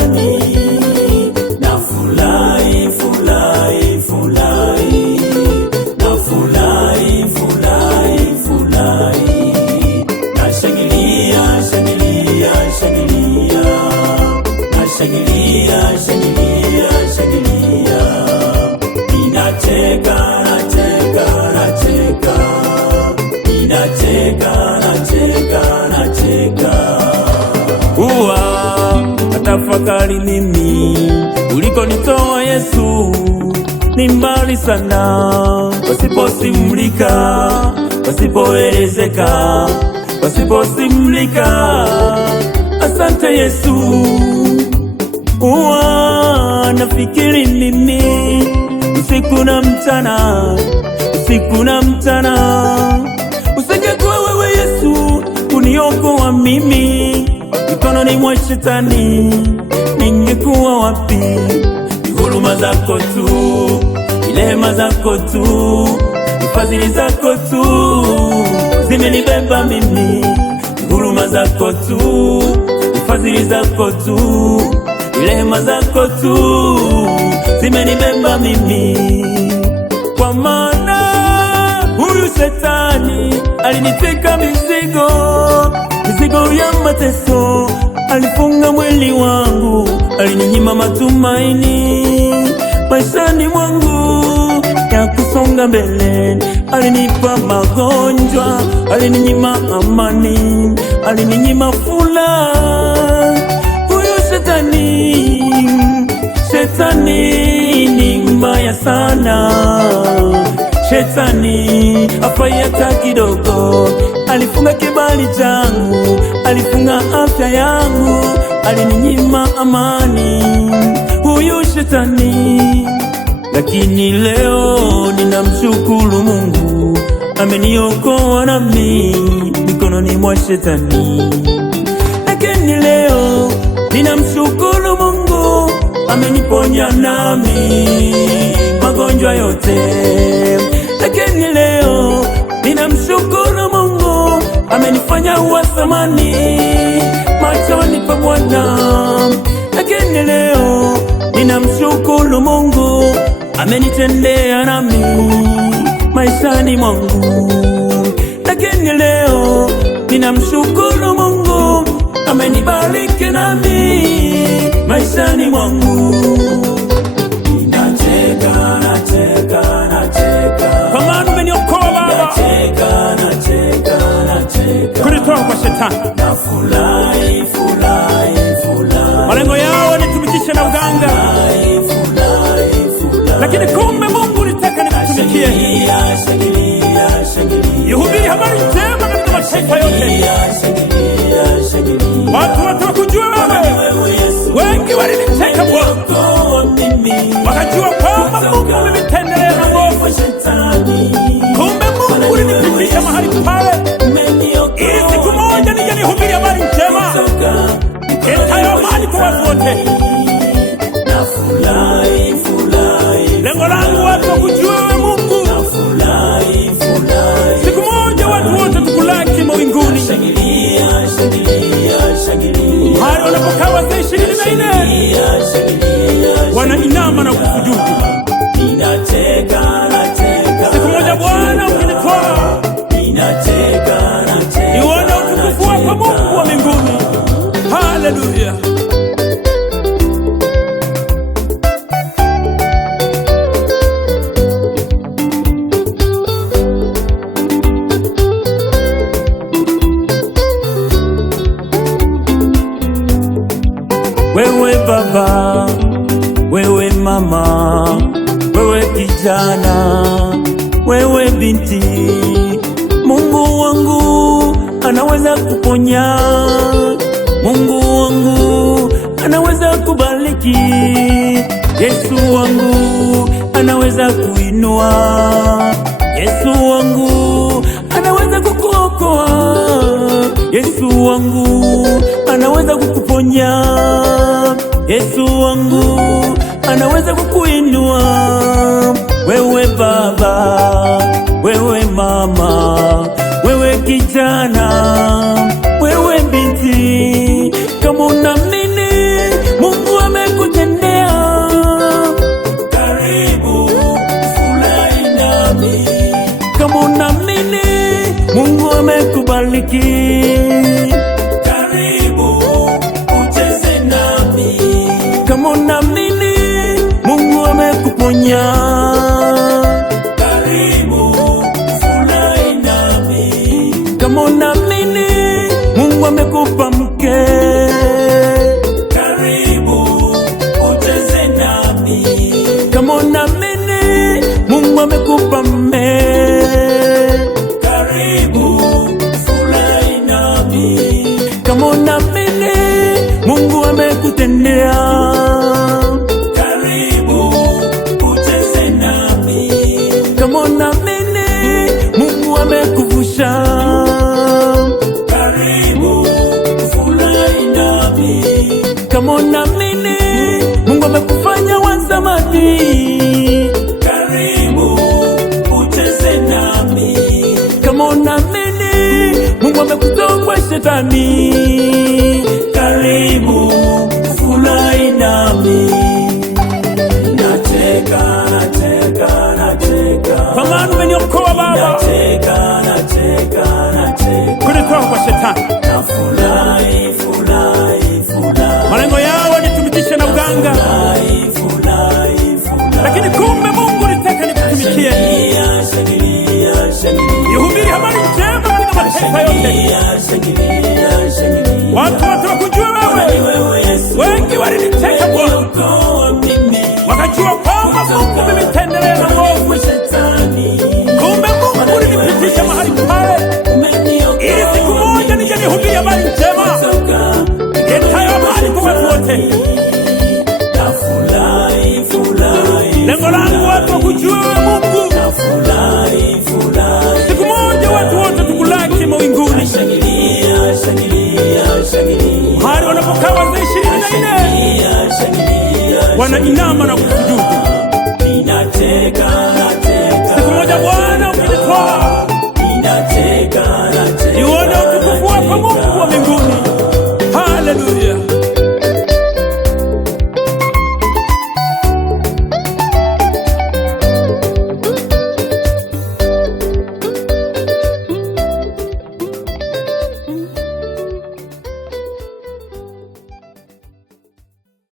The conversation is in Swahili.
shetani, nafurahi, furahi, furahi, nafurahi, furahi, furahi, nashangilia, shangilia, shangilia, nashangilia, shangilia, shangilia, ninacheka, nacheka, nacheka, ninacheka, nacheka, nacheka. Natafakari mimi ulikonitoa Yesu, ni mbali sana, pasiposimulika, pasipoelezeka, pasiposimulika. Asante Yesu. Nafikiri mimi usiku na mchana, usiku na mchana, usingekuwa wewe Yesu kuniokoa mimi mikononi mwa shetani, ningekuwa wapi? Ni huruma zako tu, ni rehema zako tu, ni fadhili zako tu zimenibeba mimi. Ni huruma zako tu, ni fadhili zako tu, ni rehema zako tu zimenibeba mimi. Kwa maana huyu shetani aliniteka mizigo, mizigo ya mateso, alifunga mwili wangu, alininyima matumaini maishani mwangu ya kusonga mbele, alinipa magonjwa, alininyima amani, alininyima furaha. Huyu shetani, shetani ni mbaya sana. Shetani hafai hata kidogo, alifunga kibali changu, alifunga afya yangu, alininyima amani huyu shetani. Lakini leo ninamshukuru Mungu, ameniokoa nami mikononi mwa shetani. Lakini leo ninamshukuru Mungu, ameniponya nami magonjwa yote. Lakini leo ninamshukuru Mungu, amenifanya wa thamani machoni pa Bwana. Lakini leo ninamshukuru Mungu, amenitendea nami maishani mwangu. Lakini leo ninamshukuru Mungu, amenibariki nami maishani mwangu. Nacheka, nacheka, nacheka, kwa maana umeniokoa Baba, nacheka, nacheka, nacheka, kunitoa kwa shetani. Nafurahi, furahi, furahi, malengo yao wanitumikishe na uganga, lakini kumbe Mungu nitaka nikutumikie, ihubiri habari njema katika mataifa yote, watu wote wakujue wewe. Wengi waliniteka Bwana, wakajua kwamba Mungu amenitendea mambo. Kumbe Mungu ulinipitisha mahali pale ili siku moja nije nihubiri habari njema iletayo amani kwa watu wote. Lengo langu watu wakujue wewe Mungu, siku moja watu wote tukulaki mawinguni, mahali wanapokaa wazee 24 wanainama na kusujudu. Siku moja Bwana ukinitwaa, nione utukufu wako Mungu wa mbinguni. Haleluya. Wewe baba, wewe mama, wewe kijana, wewe binti, Mungu wangu anaweza kuponya, Mungu wangu anaweza kubariki, Yesu wangu anaweza kuinua, Yesu wangu anaweza kukuokoa, Yesu wangu anaweza kukuponya, Yesu wangu anaweza kukuinua. Wewe baba, wewe mama, wewe kijana, wewe binti, kama unaamini Mungu amekuponya. Karibu furahi nami. Kama unaamini Mungu amekupa mke, Karibu ucheze nami. kama unaamini Mungu amekupa mme, Karibu furahi nami. kama unaamini Mungu amekutendea, Karibu ucheze nami. kama unaamini Mungu amekuvusha, Karibu furahi nami. kama unaamini Mungu amekufanya wa zamani, Karibu ucheze nami. kama unaamini Mungu amekutoa kwa shetani, Karibu furahi nami. Nacheka, nacheka, nacheka. kwa maana umeniokoa Baba, Nacheka, nacheka, nacheka. kunitoa kwa shetani. Nafurahi, furahi, furahi. Malengo yao nitumikishe na uganga, Furahi, furahi, furahi. lakini kumbe Mungu nitaka nikutumikie, Shangilia, shangilia, shangilia. nihubiri habari njema katika mataifa yote, Shangilia, shangilia, shangilia. watu wote wakujue wewe. Yesu, Wengi waliniteka Bwana, umeniokoa mimi. wakajua kwamba Mungu umenitendelea na Mungu. Shetani, Kumbe Mungu ulinipitisha mahali pale, ili siku moja nije nihubiri habari njema yetayo habari kwa watu wote. Nafurahi, furahi. Lengo langu watu wakujue wewe Mungu, Nafurahi, furahi. siku moja watu wote tukulaki mawinguni, Shangilia, shangilia, shangilia. mahali wanapokaa wazee 24 Shangilia, shangilia. wanainama na kusujudu.